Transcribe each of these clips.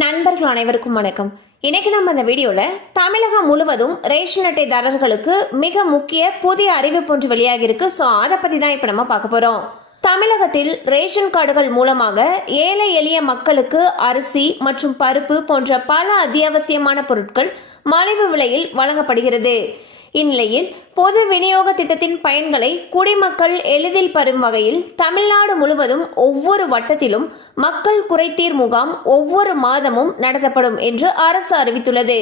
நண்பர்கள் அனைவருக்கும் வணக்கம். இன்னைக்கு நம்ம இந்த வீடியோவில் தமிழகம் முழுவதும் ரேஷன் அட்டைதாரர்களுக்கு மிக முக்கிய புதிய அறிவிப்பு ஒன்று வெளியாகி இருக்கு. ஸோ அதை பற்றி தான் இப்போ நம்ம பார்க்க போகிறோம். தமிழகத்தில் ரேஷன் கார்டுகள் மூலமாக ஏழை எளிய மக்களுக்கு அரிசி மற்றும் பருப்பு போன்ற பல அத்தியாவசியமான பொருட்கள் மலிவு விலையில் வழங்கப்படுகிறது. இந்நிலையில் பொது விநியோக திட்டத்தின் பயன்களை குடிமக்கள் எளிதில் பெறும் வகையில் தமிழ்நாடு முழுவதும் ஒவ்வொரு வட்டத்திலும் மக்கள் குறைதீர் முகாம் ஒவ்வொரு மாதமும் நடத்தப்படும் என்று அரசு அறிவித்துள்ளது.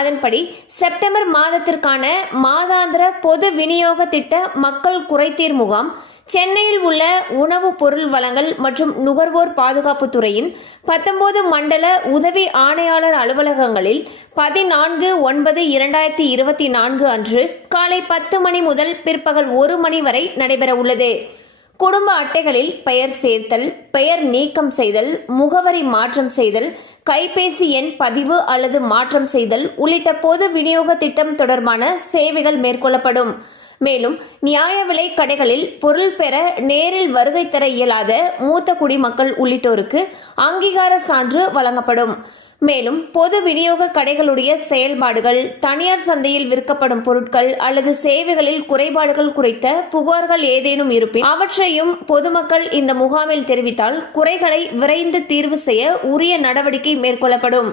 அதன்படி செப்டம்பர் மாதத்திற்கான மாதாந்திர பொது விநியோக திட்ட மக்கள் குறைதீர் முகாம் சென்னையில் உள்ள உணவு பொருள் வழங்கல் மற்றும் நுகர்வோர் பாதுகாப்பு துறையின் 19 மண்டல உதவி ஆணையாளர் அலுவலகங்களில் 14/9/2024 அன்று காலை 10 மணி முதல் பிற்பகல் 1 மணி வரை நடைபெற உள்ளது. குடும்ப அட்டைகளில் பெயர் சேர்த்தல், பெயர் நீக்கம் செய்தல், முகவரி மாற்றம் செய்தல், கைபேசி எண் பதிவு அல்லது மாற்றம் செய்தல் உள்ளிட்ட பொது விநியோக திட்டம் தொடர்பான சேவைகள் மேற்கொள்ளப்படும். மேலும் நியாய விலை கடைகளில் பொருள் பெற நேரில் வருகை தர இயலாத மூத்த குடிமக்கள் உள்ளிட்டோருக்கு அங்கீகார சான்று வழங்கப்படும். மேலும் பொது விநியோக கடைகளுடைய செயல்பாடுகள், தனியார் சந்தையில் விற்கப்படும் பொருட்கள் அல்லது சேவைகளில் குறைபாடுகள் குறித்த புகார்கள் ஏதேனும் இருப்பின் அவற்றையும் பொதுமக்கள் இந்த முகாமில் தெரிவித்தால் குறைகளை விரைந்து தீர்வு செய்ய உரிய நடவடிக்கை மேற்கொள்ளப்படும்.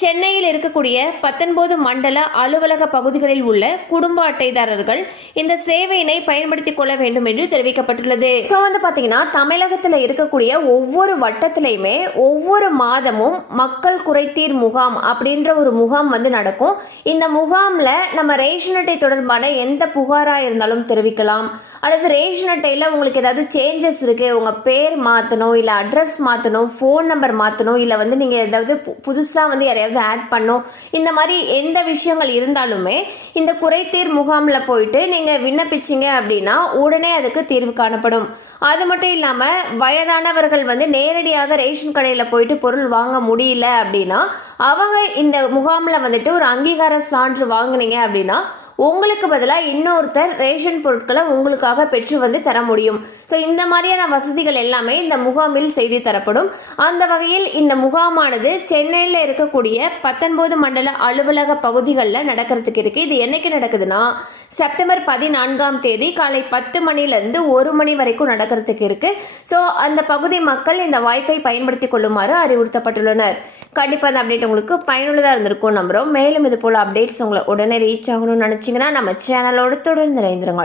சென்னையில் இருக்கக்கூடிய 19 மண்டல அலுவலக பகுதிகளில் உள்ள குடும்ப அட்டைதாரர்கள் இந்த சேவையினை பயன்படுத்திக் கொள்ள வேண்டும் என்று தெரிவிக்கப்பட்டுள்ளது. ஸோ பார்த்தீங்கன்னா தமிழகத்தில் இருக்கக்கூடிய ஒவ்வொரு வட்டத்திலையுமே ஒவ்வொரு மாதமும் மக்கள் குறைதீர் முகாம் அப்படின்ற ஒரு முகாம் நடக்கும். இந்த முகாமில் நம்ம ரேஷன் அட்டை தொடர்பான எந்த புகாராக இருந்தாலும் தெரிவிக்கலாம். அல்லது ரேஷன் அட்டையில் உங்களுக்கு ஏதாவது சேஞ்சஸ் இருக்குது, உங்கள் பேர் மாற்றணும், இல்லை அட்ரஸ் மாற்றணும், ஃபோன் நம்பர் மாற்றணும், இல்லை நீங்கள் ஏதாவது புதுசாக யாரையாவது ஆட் பண்ணணும், இந்த மாதிரி எந்த விஷயங்கள் இருந்தாலுமே இந்த குறைதீர் முகாமில் போயிட்டு நீங்கள் விண்ணப்பிச்சிங்க அப்படின்னா உடனே அதுக்கு தீர்வு காணப்படும். அது மட்டும் இல்லாமல் வயதானவர்கள் நேரடியாக ரேஷன் கடையில் போயிட்டு பொருள் வாங்க முடியல அப்படின்னா அவங்க இந்த முகாமில் ஒரு அங்கீகார சான்று வாங்கினீங்க அப்படின்னா உங்களுக்கு பதிலாக இன்னொருத்தர் ரேஷன் பொருட்களை உங்களுக்காக பெற்று தர முடியும். ஸோ இந்த மாதிரியான வசதிகள் எல்லாமே இந்த முகாமில் செய்து தரப்படும். அந்த வகையில் இந்த முகாமானது சென்னையில் இருக்கக்கூடிய 19 மண்டல அலுவலக பகுதிகளில் நடக்கிறதுக்கு இருக்குது. இது என்னைக்கு நடக்குதுன்னா செப்டம்பர் 14ஆம் தேதி காலை 10 மணிலேருந்து 1 மணி வரைக்கும் நடக்கிறதுக்கு இருக்குது. ஸோ அந்த பகுதி மக்கள் இந்த வாய்ப்பை பயன்படுத்தி கொள்ளுமாறு அறிவுறுத்தப்பட்டுள்ளனர். கண்டிப்பாக அந்த அப்டேட் உங்களுக்கு பயனுள்ளதாக இருந்திருக்கும் நம்புகிறோம். மேலும் இது போல் அப்டேட்ஸ் உங்களை உடனே ரீச் ஆகணும்னு நினச்சிங்கன்னா நம்ம சேனலோடு தொடர்ந்து இணைந்திருங்க.